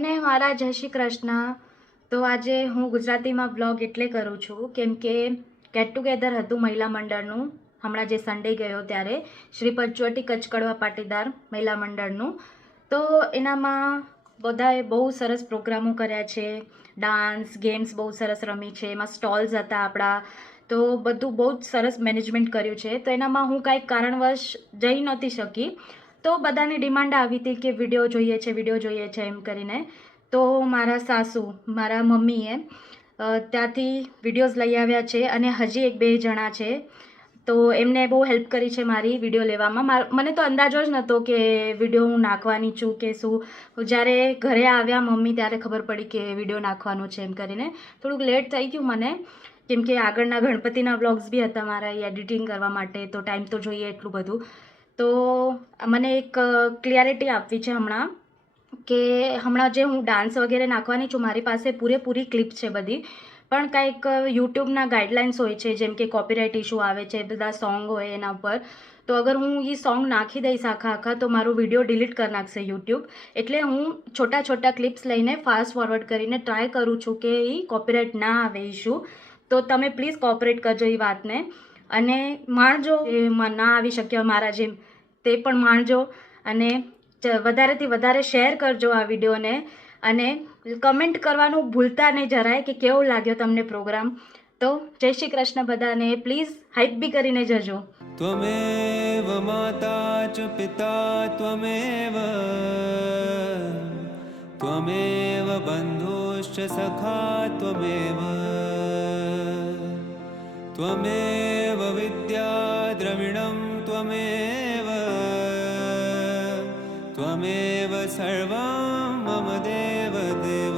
સૌને મારા જય શ્રી કૃષ્ણ. તો આજે હું ગુજરાતીમાં વ્લોગ એટલે કરું છું કેમ કે ગેટ ટુગેધર હતું મહિલા મંડળનું હમણાં જે સન્ડે ગયો ત્યારે શ્રી પંચવટી કચ્છ કડવા પાટીદાર મહિલા મંડળનું. તો એનામાં બધાએ બહુ સરસ પ્રોગ્રામો કર્યા છે, ડાન્સ ગેમ્સ બહુ સરસ રમી છે, એમાં સ્ટોલ્સ હતા આપણા, તો બધું બહુ જ સરસ મેનેજમેન્ટ કર્યું છે. તો એનામાં હું કાંઈક કારણવશ જઈ નહોતી શકી, તો બધાની ડિમાન્ડ આવી હતી કે વિડીયો જોઈએ છે એમ કરીને. તો મારા સાસુ મારા મમ્મીએ ત્યાંથી વિડીયોઝ લઈ આવ્યા છે અને હજી એક બે જણા છે તો એમને બહુ હેલ્પ કરી છે મારી વિડીયો લેવામાં. મને તો અંદાજો જ નહોતો કે વિડીયો હું નાખવાની છું કે શું. જ્યારે ઘરે આવ્યા મમ્મી ત્યારે ખબર પડી કે વિડીયો નાખવાનું છે એમ કરીને. થોડુંક લેટ થઈ ગયું મને કેમ કે આગળના ગણપતિના વ્લોગ્સ બી હતા મારા એડિટિંગ કરવા માટે, તો ટાઈમ તો જોઈએ એટલું બધું. તો મને એક ક્લિયરિટી આપવી છે હમણાં કે હમણાં જે હું ડાન્સ વગેરે નાખવાની છું મારી પાસે પૂરેપૂરી ક્લિપ છે બધી, પણ કાંઈક યુટ્યુબના ગાઈડલાઇન્સ હોય છે જેમ કે કોપીરાઇટ ઇશ્યુ આવે છે, બધા સોંગ હોય એના ઉપર. તો અગર હું એ સોંગ નાખી દઈશ આખા તો મારો વિડીયો ડિલીટ કરી નાખશે યુટ્યુબ. એટલે હું છોટા ક્લિપ્સ લઈને ફાસ્ટ ફોરવર્ડ કરીને ટ્રાય કરું છું કે એ કોપીરાઇટ ના આવે ઇશ્યુ. તો તમે પ્લીઝ કોઓપરેટ કરજો એ વાતને અને માણજો. એમાં ના આવી શક્યા મારા જેમ તે પણ માણજો અને વધારેથી વધારે શેર કરજો આ વિડીયોને અને કમેન્ટ કરવાનું ભૂલતા નહીં જરાય કે કેવો લાગ્યો તમને પ્રોગ્રામ. તો જય શ્રી કૃષ્ણ બધાને. પ્લીઝ હાઈપ બી કરીને જજો. ત્વમેવ માતા ચ પિતા ત્વમેવ બંધુશ્ચ સખા ત્વમેવ વિદ્યા દ્રવિણમ ત્વમેવ સર્વં મમ દેવ દેવ.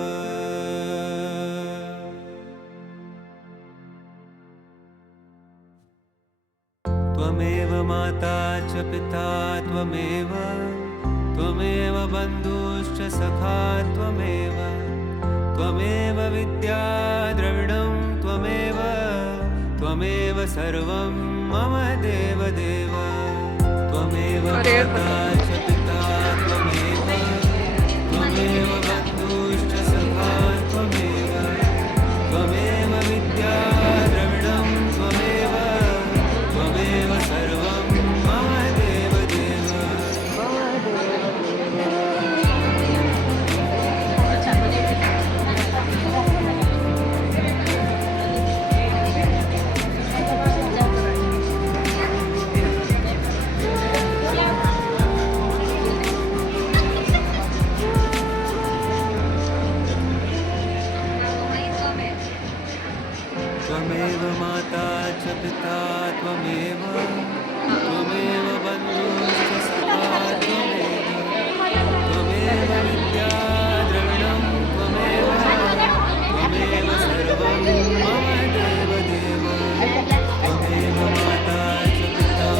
ત્વમેવ માતા ચ પિતા ત્વમેવ બંધુશ્ચ સખા ત્વમેવ વિદ્યા દ્રવિણમ ત્વમેવ સર્વં મમ દેવ દેવ. ત્વમેવ માતા ચ પિતા ત્વમેવ બંધુશ્ચ સખા ત્વમેવ વિદ્યા દ્રવિણમ ત્વમેવ સર્વં મમ દેવ દેવ. त्वमेव माता च पिता त्वमेव बन्धुश्च सखा त्वमेव विद्या द्रविणं त्वमेव सर्वं मम देव देव. त्वमेव माता च पिता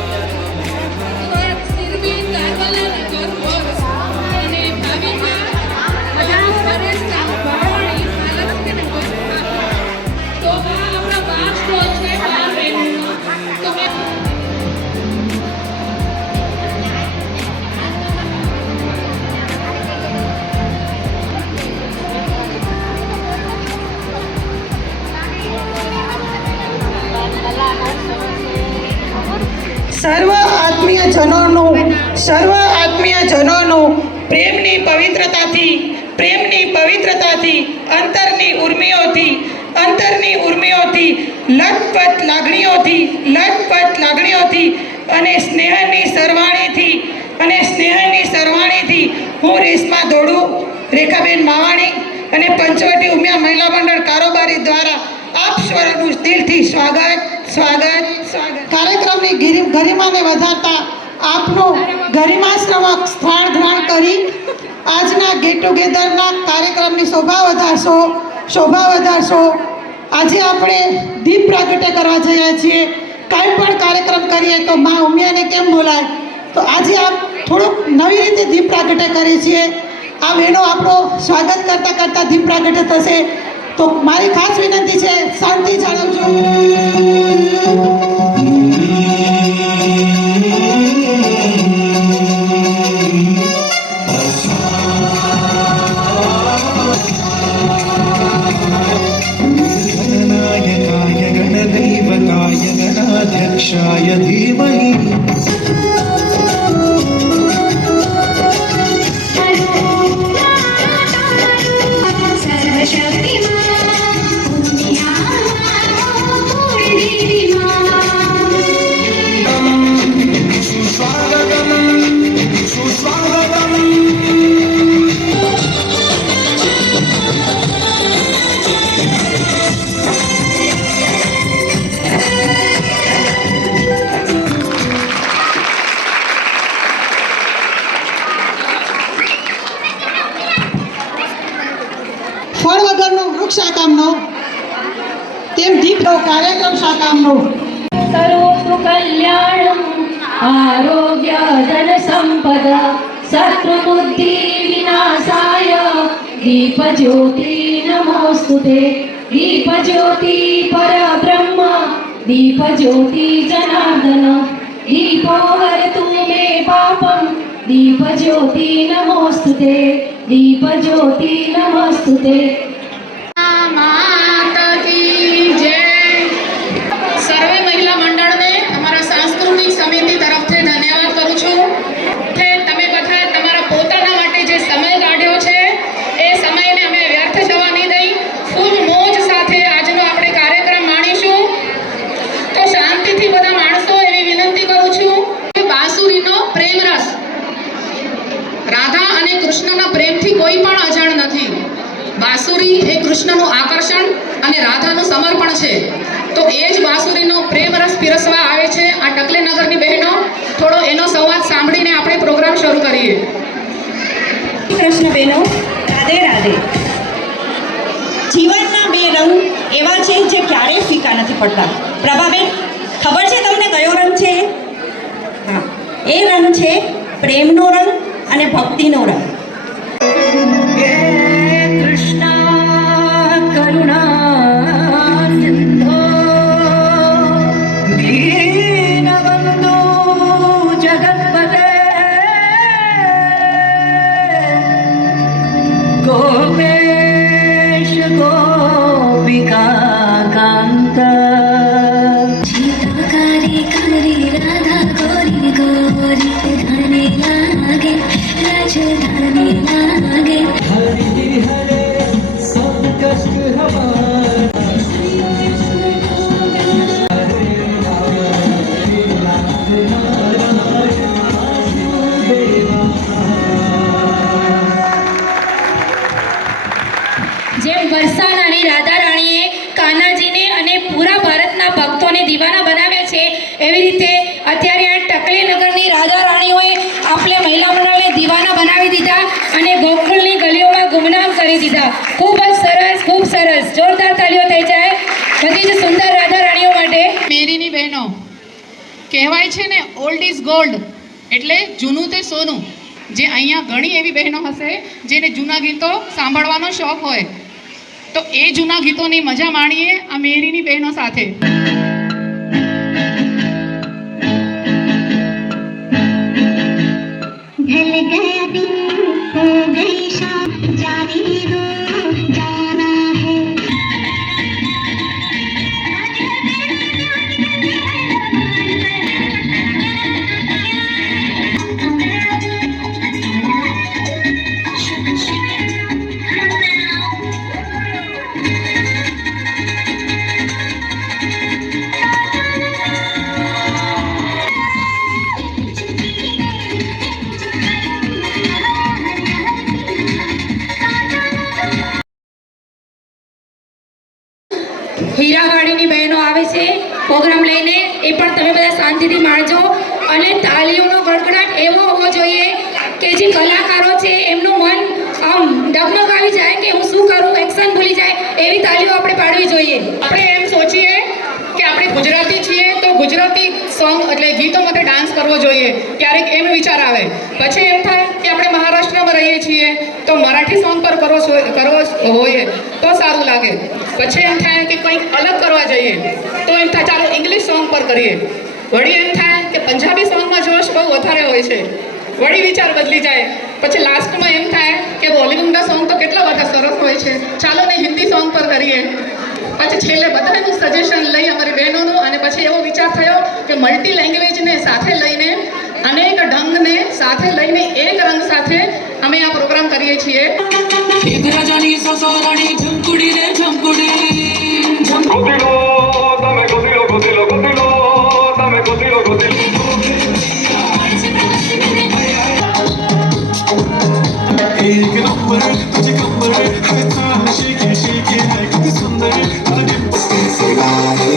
સર્વ આત્મીયજનોનું પ્રેમની પવિત્રતાથી અંતરની ઉર્મિઓથી લથપથ લાગણીઓથી અને સ્નેહની સરવાણીથી હું રેશમા દોડું રેખાબેન માવાણી અને પંચવટી ઉમિયા મહિલા મંડળ કારોબારી દ્વારા આપ સર્વનું દિલથી સ્વાગત. કાર્યક્રમની ગરિમાને વધારતા આપનું ગરિમાશ્રમક સ્થાન ગ્રહણ કરી આજના ગેટ ટુગેધરના કાર્યક્રમની શોભા વધારશો. આજે આપણે દીપ પ્રાગટ્ય કરવા જઈએ છીએ. કાંઈ પણ કાર્યક્રમ કરીએ તો મા ઉમિયાને કેમ બોલાય, તો આજે આપ થોડુંક નવી રીતે દીપ પ્રાગટ્ય કરીએ છીએ. આ બહેનો આપણો સ્વાગત કરતા દીપ પ્રાગટ્ય થશે. તો મારી ખાસ વિનંતી છે શાંતિ જાળવજો. गणाध्यक्षाय धीमहि ફળ વગરનું વૃક્ષ આ કામનો, તેમ દીપનો કાર્યક્રમ શા કામનો. કરોતુ કલ્યાણમ આરોગ્ય ધન સંપદ શત્રુબુદ્ધિ વિનાશાય દીપ જ્યોતિ નમોસ્તુતે દીપ જ્યોતિ પરબ્રહ્મ દીપ જ્યોતિ જનાર્દન દીપો હરતુ મે પાપમ દીપ જ્યોતિ નમોસ્તુતે દીપ જ્યોતિ નમોસ્તુતે. माता की जय. સર્વે મહિલા મંડળને અમારા સાંસ્કૃતિક સમિતિ તરફથી ધન્યવાદ કરું છું કે તમે બધા તમારા પોતાના માટે જે સમય કાઢ્યો છે એ સમયને અમે વ્યર્થ જવા નહીં દઈ. ખૂબ મોજ સાથે આજનો આપણે કાર્યક્રમ માણીશું. તો શાંતિથી બધા માણસો એવી વિનંતી કરું છું કે બાંસુરીનો પ્રેમ રસ, રાધા અને કૃષ્ણના પ્રેમથી કોઈ પણ અજાણ નથી. બાંસુરી એ કૃષ્ણનું આકર્ષણ અને રાધાનું સમર્પણ છે. તો એ જ બાંસુરીનો પ્રેમ રસ પીરસવા આવે છે આ ટકલી નગરની બહેનો. થોડો એનો સંવાદ સાંભળીને આપણે પ્રોગ્રામ શરૂ કરીએ. કૃષ્ણ બહેનો, રાધે રાધે. જીવનના બે રંગ એવા છે જે ક્યારેય ફીકા નથી પડતા. પ્રભાબેન, ખબર છે તમને કયો રંગ છે? હા, એ રંગ છે પ્રેમનો રંગ અને ભક્તિનો રંગ. કૃષ્ણ કરુણા સિંધો દીનબંધુ જગતપતે ગોપેશ ગોપિકા કાંત. कारी कारी राधा गोरी गोरी धने लागे राजधानी लागे. हरि हरे सब कष्ट हमारा જેમ વરસાનાની રાધા રાણીએ કાનાજીને અને પૂરા ભારતના ભક્તોને દીવાના બનાવ્યા છે, એવી રીતે અત્યારે આ ટકલી નગરની રાધા રાણીઓએ આપણે મહિલા મંડળને દીવાના બનાવી દીધા અને ગોકુળની ગલીઓમાં ગુમનામ કરી દીધા. ખૂબ જ સરસ, ખૂબ સરસ. જોરદાર તાલીઓ થઈ જાય બધી જ સુંદર રાધા રાણીઓ માટે. મેરીની બહેનો, કહેવાય છે ને ઓલ્ડ ઇઝ ગોલ્ડ, એટલે જૂનું તે સોનું. જે અહીંયા ઘણી એવી બહેનો હશે જેને જૂના ગીતો સાંભળવાનો શોખ હોય, તો એ જૂના ગીતોની મજા માણીએ આ મેરીની બહેનો સાથે. ढल गया दिन हो गई शाम जाने दो जाना है. હીરાવાડીની બહેનો આવે છે પ્રોગ્રામ લઈને, એ પણ તમે બધા શાંતિથી માણજો. અને તાલીઓનો ગડગડાટ એવો હોવો જોઈએ કે જે કલાકારો છે એમનું મન આમ ડગમગાવી જાય કે હું શું કરું, એક્શન ભૂલી જાય એવી તાલીઓ આપણે પાડવી જોઈએ. આપણે એમ સોચીએ કે આપણે ગુજરાતી છીએ તો ગુજરાતી સોંગ એટલે ગીતો માટે ડાન્સ કરવો જોઈએ. ક્યારેક એમ વિચાર આવે. પછી એમ થાય કે આપણે મહારાષ્ટ્રમાં રહીએ છીએ તો મરાઠી સોંગ પર કરવો હોય તો સારું લાગે. પછી એમ થાય કે કંઈક અલગ કરવા જઈએ તો એમ થાય ચાલો ઇંગ્લિશ સોંગ પર કરીએ. વળી એમ થાય કે પંજાબી સોંગમાં જોશ બહુ વધારે હોય છે. વળી વિચાર બદલી જાય. પછી લાસ્ટમાં એમ થાય કે બોલિવૂડના સોંગ તો કેટલા બધા સરસ હોય છે, ચાલો ને હિન્દી સોંગ પર કરીએ. પછી છેલ્લે બધાનું સજેશન લઈ અમારી બહેનોનું, અને પછી એવો વિચાર થયો કે મલ્ટી લેંગ્વેજને સાથે લઈને અનેક ઢંગને સાથે લઈને એક રંગ સાથે અમે આ પ્રોગ્રામ કરીએ છીએ. એક રાજાની સસરાણી ઝંકુડી રે ઝંકુડી ગોતીલો તમે ગોતીલો ગોતીલો ગોતીલો તમે ગોતીલો ગોતીલો एक नंबर तुझे कंबर है तान शेकी शेकी है कितनी सुंदर तुझे डिंपल से गाए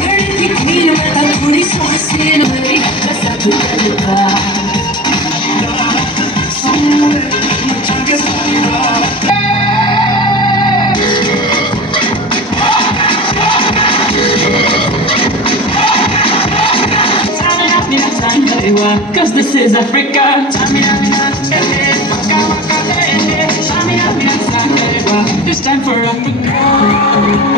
लड़की क्वीन में थोड़ी सांसें भरी बस तुझका Cause this is Africa. It's time for Africa.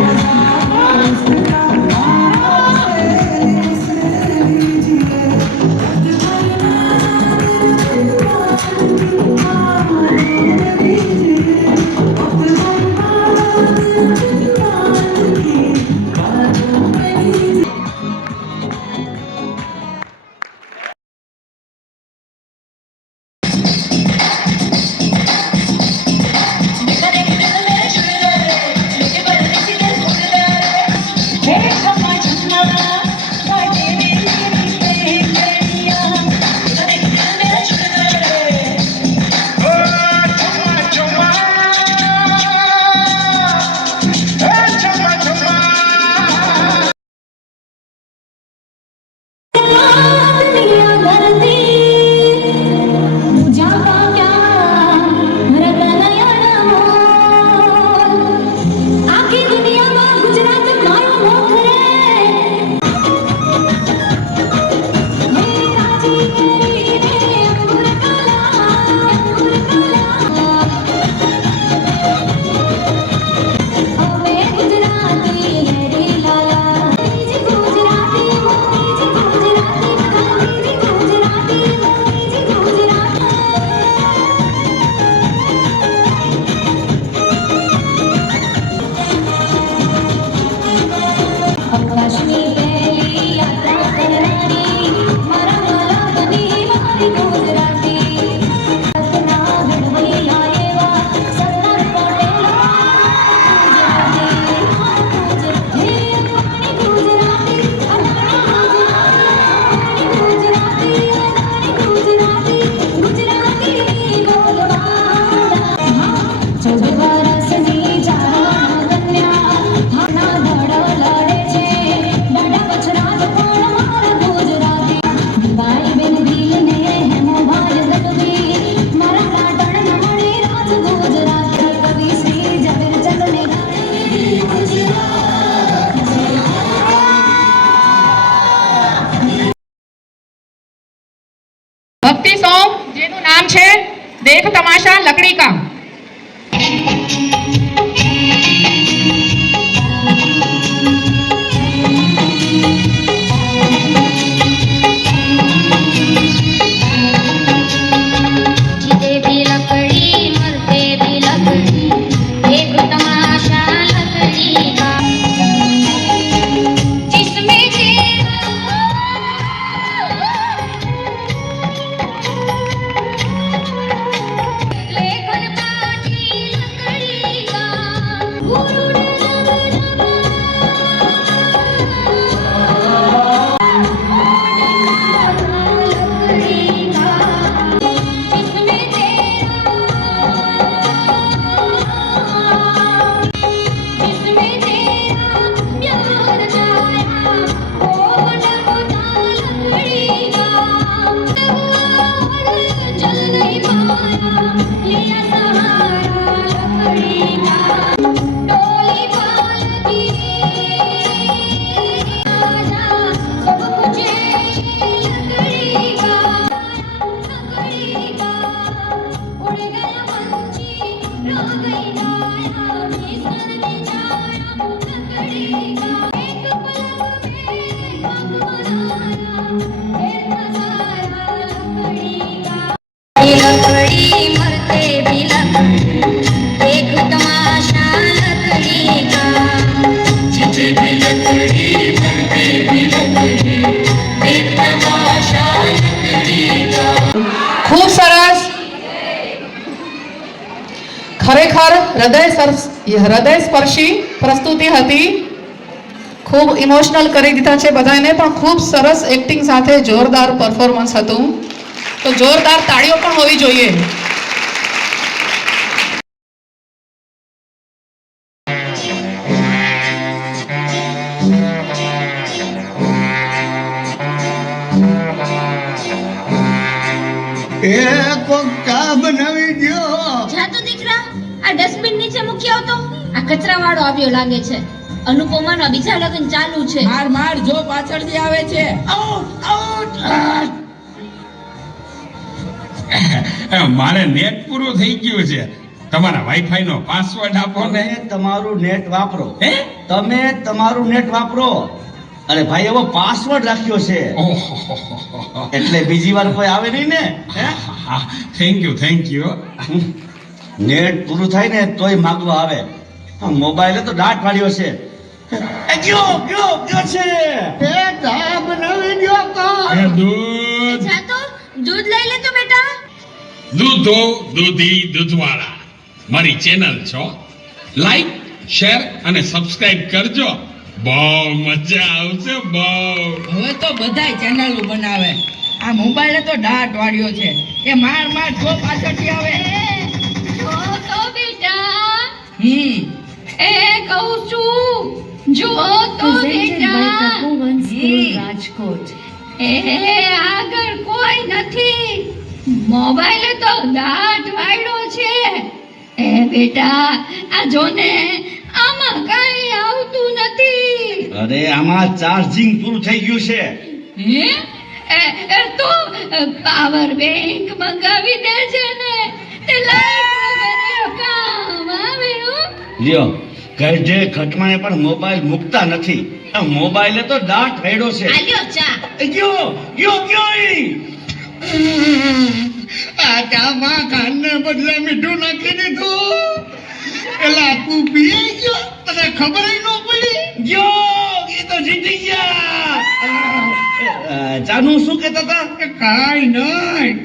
ભક્તિ સોંગ જેનું નામ છે દેખ તમાશા લકડી કા. जीते भी लकड़ी मरते भी लकड़ी एक तमाशा लकड़ी का जिसमें लेखन पाठी लकड़ी का लकड़ी का जिसमें जिसमें तेरा प्यार छाया वो बनबता लकड़ी का चल नहीं पाया लिया सहारा लकड़ी का डोली पालकी आजा सब कुछ लकड़ी का उड़ गया पंछी रो गई काया बिसर ने जाना लकड़ी का एक पलक में कब बनाया तेरा सारा लकड़ी का लकड़ी मरते भी लकड़ी एक तमाशा ખરેખર હૃદયસ્પર્શી પ્રસ્તુતિ હતી. ખૂબ ઇમોશનલ કરી દીધા છે બધાને, પણ ખૂબ સરસ એક્ટિંગ સાથે જોરદાર પરફોર્મન્સ હતું. તો જોરદાર તાળીઓ પણ હોવી જોઈએ. જા તો દીકરા, આ ડસ્ટબિન નીચે મૂકી આવતો. આ કચરાવાળો આવ્યો લાગે છે. અનુપમાના બીજા લગ્ન ચાલુ છે. માર માર જો પાછળથી આવે છે. મારે નેટ પૂરું થઈ ગયું છે. તમારા વાઈફાઈ નો પાસવર્ડ આપો ને. તમારું નેટ વાપરો. હે? તમે તમારું નેટ વાપરો. અરે ભાઈ એવો પાસવર્ડ રાખ્યો છે એટલે બીજી વાર કોઈ આવે નહીં ને. Thank you. નેટ પૂરું થાય ને તોય માગવા આવે. મોબાઈલે તો દાંત પાડ્યો છે. કયો છે એ ધાબ નવી ગયો કા. દૂધ જા તો દૂધ લઈ લે તો બેટા. દૂધો દૂધી દૂધવાળા મારી ચેનલ છો. લાઈક શેર અને સબસ્ક્રાઇબ કરજો. બહુ મજા આવશે. બહુ હવે તો બધાય ચેનલો બનાવે. આ મોબાઈલે તો દાંત વાળ્યો છે. એ માર માર જો પાછળથી આવે. જો તો બેટા. હમ એ કહું છું, જો તો બેટા. રાજકોટ. એ આગળ કોઈ નથી. મોબાઈલે તો દાંત વાળ્યો છે. એ બેટા આ જો ને, આમાં કઈ આવતું નથી. અરે આમાં ચાર્જિંગ પૂરું થઈ ગયું છે. હે? એ તો પાવર બેંક મંગાવી દે છે ને, તે લાઈટ વગર કામ આવે હો. લ્યો ગઢે ખટમાએ પણ મોબાઈલ મૂકતા નથી. આ મોબાઈલે તો દાંત વાળ્યો છે. આલ્યો ચા. ગયો આ ચામાં કાનને બદલે મીઠું નાખી દીધું. એલા તું પીએ ગયો, તને ખબર ન પડી. એ તો જીતી ગયા. જાનું શું કહેતા હતા? કાઈ નહીં,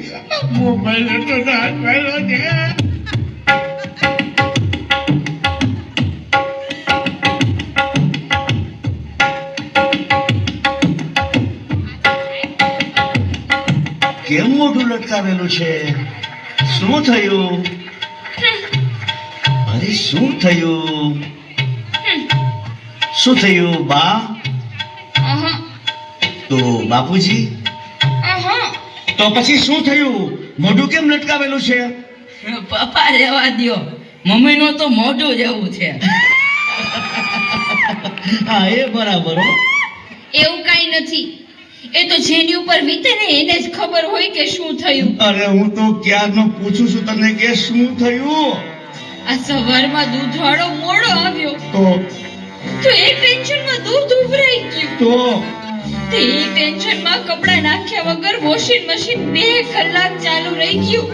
મોબાઈલ તો દાંત વાળ્યો છે. કેમ મોઢું લટકાવેલું છે? શું થયું? અરે શું થયું? શું થયું બા? તો બાપુજી તો પછી શું થયું? મોઢું કેમ લટકાવેલું છે? પપ્પા રહેવા દ્યો. મમ્મીનો તો મોઢું જેવું છે. હા એ બરાબર હો. એવું કઈ નથી. એ તો જેની ઉપર વીતે ને એને જ ખબર હોય કે શું થયું. અરે હું તો ક્યારનો પૂછું છું તને કે શું થયું. આ સવારમાં દૂધવાળો મોડો આવ્યો તો એ ટેન્શનમાં દૂધ ઉભરાઈ ગયું. તે ટેન્શનમાં કપડા નાખ્યા વગર વોશિંગ મશીન 2 કલાક ચાલુ રહી ગયું.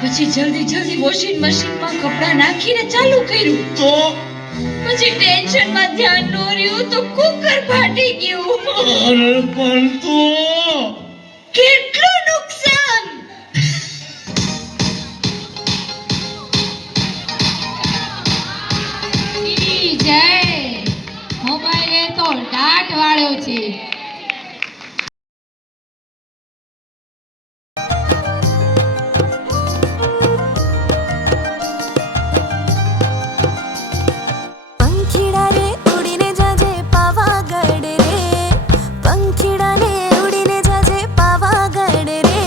પછી જલ્દી વોશિંગ મશીનમાં કપડા નાખીને ચાલુ કર્યું. પછી ટેન્શનમાં ધ્યાન ન રહ્યું તો કુકર ફાટી ગયું. અરે પણ તો કેટલું નુકસાન. જય મોબાઈલે તો દાંત વાળ્યો છે. પંખીડા રે ઉડીને જાજે પાવાગઢ રે. પંખીડા ને ઉડીને જાજે પાવાગઢ રે.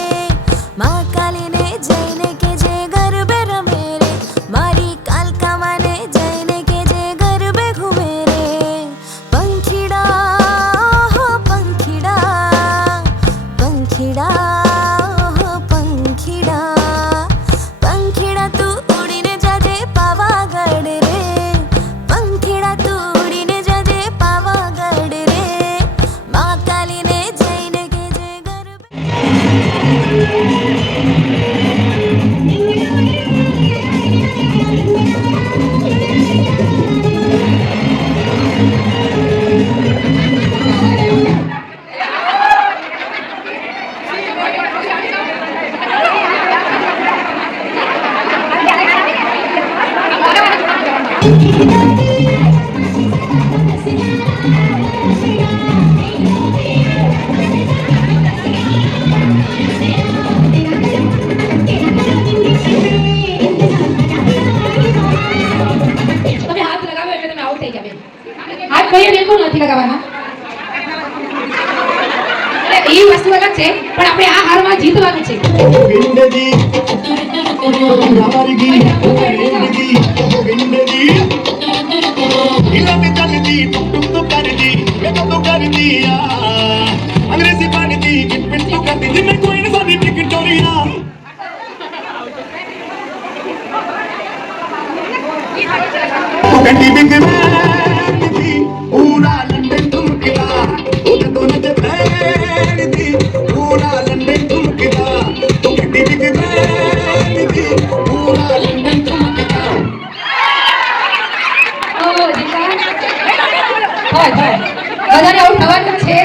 મા કાલીને જઈને કે જે ગરબે રમે રે. મારી કાલકા માને જઈને કે જે ગરબે ઘૂમે રે. પંખીડા હો તમે હાથ લગાવ્યો એટલે તમે આઉટ થઈ ગયા બેન. હાથ કઈ બિલકુલ નથી લગાવવાના. એટલે એ વસ્તુ અલગ છે પણ આપણે આ હારમાં જીતવાનું છે. ગોવિંદજી લાવરગી ગોવિંદજી ગોવિંદજી ઇલામે ચાલતી ટુક ટુક તો કરતી મેં તો કરતી અંગ્રેજી પાણીથી કિટપિટ તો કરતી જીમે કોઈ ને સારી વિક્ટોરિયા कंटी बिग मैन थी पूरा लंदन ठुमकदा उन दोनों जब बैठ थी पूरा लंदन ठुमकदा तो कंटी बिग मैन थी पूरा लंदन ठुमकदा ઓ જીતા. હોય હોય. બધાને આઉટ થવાનું છે.